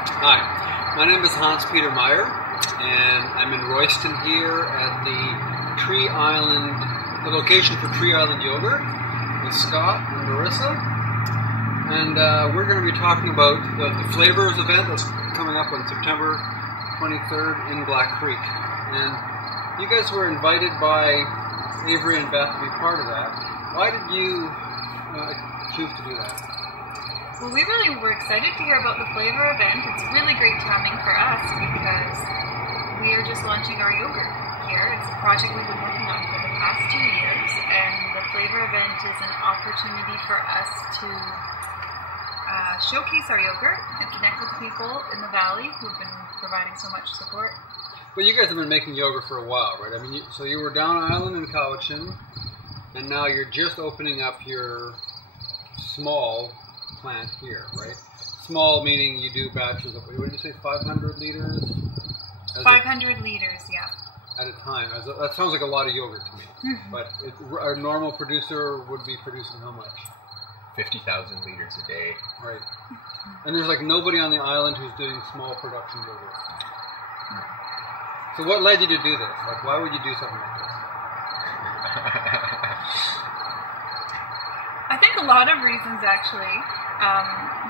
Hi, my name is hanspetermeyer, and I'm in Royston here at the Tree Island, the location for Tree Island Yogurt with Scott and Merissa. And we're going to be talking about the Flavours event that's coming up on September 23rd in Black Creek. And you guys were invited by Avery and Beth to be part of that. Why did you choose to do that? Well, we really were excited to hear about the Flavour event. It's really great timing for us because we are just launching our yogurt here. It's a project we've been working on for the past 2 years, and the Flavour event is an opportunity for us to showcase our yogurt and connect with people in the valley who've been providing so much support. But you guys have been making yogurt for a while, right? I mean, so you were down island in Cowichan, and now you're just opening up your small plant here, right? Small meaning you do batches of, what did you say, 500 liters? 500 liters, yeah. At a time. That sounds like a lot of yogurt to me. Mm-hmm. But a normal producer would be producing how much? 50,000 liters a day. Right. And there's like nobody on the island who's doing small production yogurt. So what led you to do this? Like, why would you do something like this? I think a lot of reasons, actually.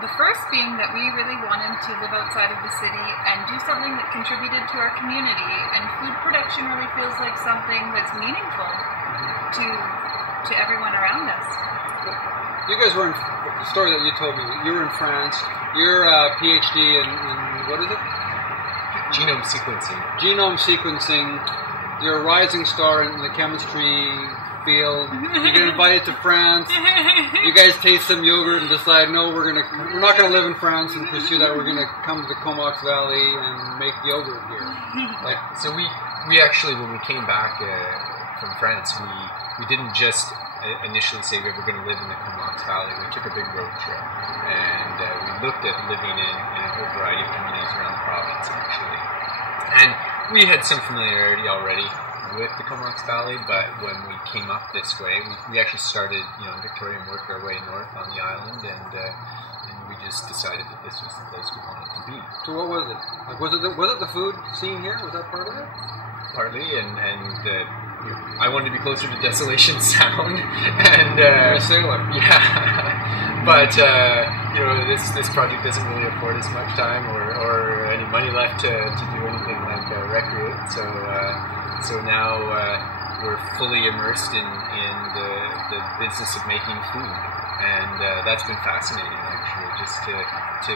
The first being that we really wanted to live outside of the city and do something that contributed to our community, and food production really feels like something that's meaningful to everyone around us. You guys were in the story that you told me. You were in France. You're a PhD in what is it? Genome sequencing. Genome sequencing. You're a rising star in the chemistry field. You get invited to France. You guys taste some yogurt and decide, no, we're not gonna live in France and pursue that. We're gonna come to the Comox Valley and make yogurt here. Like, so we actually, when we came back from France, we didn't just initially say we were going to live in the Comox Valley. We took a big road trip, and we looked at living in a whole variety of communities around the province, actually. And we had some familiarity already with the Comox Valley, but when we came up this way, we actually started, in Victoria and worked our way north on the island, and we just decided that this was the place we wanted to be. So what was it? Like, was it the food scene here? Was that part of it? Partly, and I wanted to be closer to Desolation Sound, and you're a sailor. Yeah, but this project doesn't really afford us much time or any money left to do anything like recreate. So now we're fully immersed in the business of making food, and that's been fascinating, actually, just to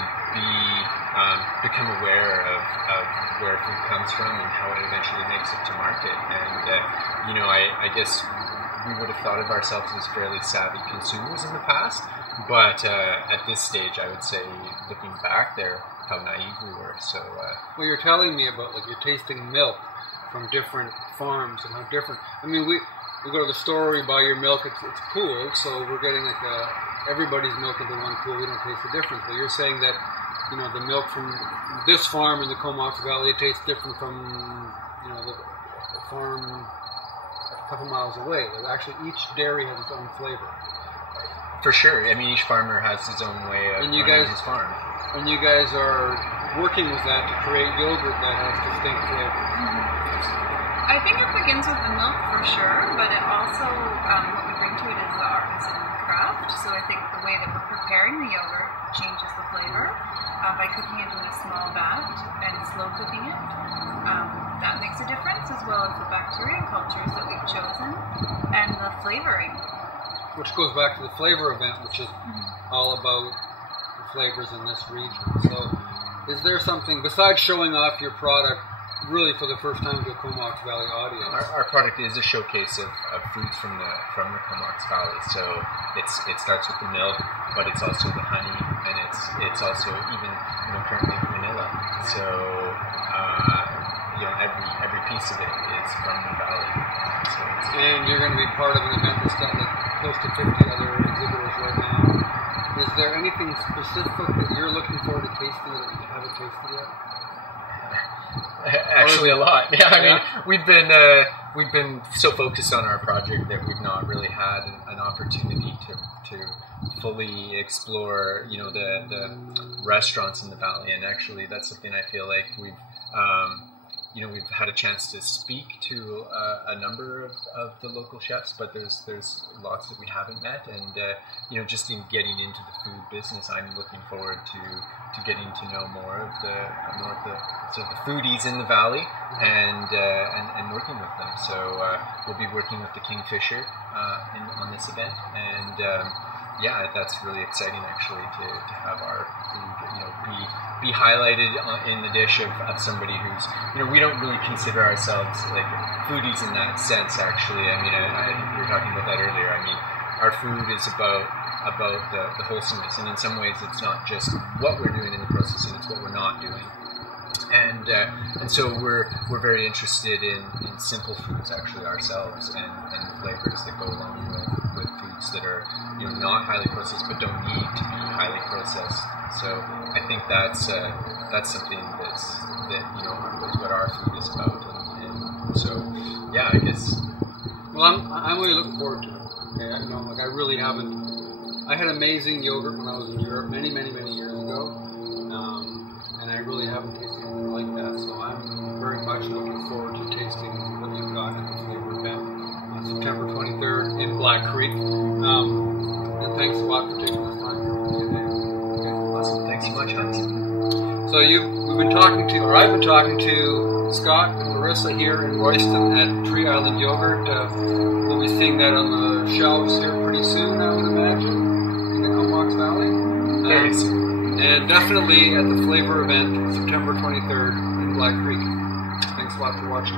become aware of where food comes from and how it eventually makes it to market. And I guess we would have thought of ourselves as fairly savvy consumers in the past, but at this stage, I would say, looking back there, how naive we were. So well, you're telling me about, like, you're tasting milk from different farms and how different. I mean, we go to the store, we buy your milk, it's pooled, so we're getting like everybody's milk into one pool. We don't taste the difference. But you're saying that the milk from this farm in the Comox Valley tastes different from the farm a couple miles away. Actually, each dairy has its own flavor. For sure. I mean, each farmer has his own way of running his farm. And you guys are working with that to create yogurt that has distinct flavor. Mm-hmm. I think it begins with the milk for sure, but it also, what we bring to it is the artisan craft. So I think the way that we're preparing the yogurt changes the flavor by cooking it in a small vat and slow cooking it. That makes a difference, as well as the bacteria cultures that we've chosen and the flavoring. Which goes back to the Flavour event, which is all about the flavors in this region. So is there something, besides showing off your product really for the first time to a Comox Valley audience? Our product is a showcase of foods from the Comox Valley. So it starts with the milk, but it's also the honey, and it's also even currently vanilla. So every piece of it is from the valley. So and you're going to be part of an event that's got like close to 50 other exhibitors right now. Is there anything specific that you're looking forward to tasting that you haven't tasted yet? Actually, a lot. Yeah, I mean, we've been we've been so focused on our project that we've not really had an opportunity to fully explore, you know, the restaurants in the valley. And actually, that's something I feel like we've had a chance to speak to a number of the local chefs, but there's lots that we haven't met. And you know, just in getting into the food business, I'm looking forward to getting to know more of the sort of the foodies in the valley and working with them. So we'll be working with the Kingfisher on this event, and yeah, that's really exciting actually to have our food, you know, be highlighted in the dish of somebody who's, you know, we don't really consider ourselves like foodies in that sense actually. I mean, I think we were talking about that earlier. I mean, our food is about the wholesomeness, and in some ways it's not just what we're doing in the processing, it's what we're not doing. And so we're very interested in simple foods actually ourselves, and the flavors that go along with foods that are, you know, not highly processed but don't need to be highly processed. So I think that's something that you know is what our food is about, and so yeah, I guess. Well, I'm really looking forward to it. Okay, you know, like I really haven't. I had amazing yogurt when I was in Europe many years ago. And I really haven't tasted anything like that, so I'm very much looking forward to tasting what you've got at the Flavour event on September 23rd in Black Creek. And thanks a lot for taking this time today. Okay. Awesome, thanks so much, Hans. So I've been talking to Scott and Merissa here in Royston at Tree Island Yogurt. We'll be seeing that on the shelves here pretty soon, I would imagine, in the Comox Valley. Very soon. And definitely at the Flavour event, September 23rd in Black Creek. Thanks a lot for watching.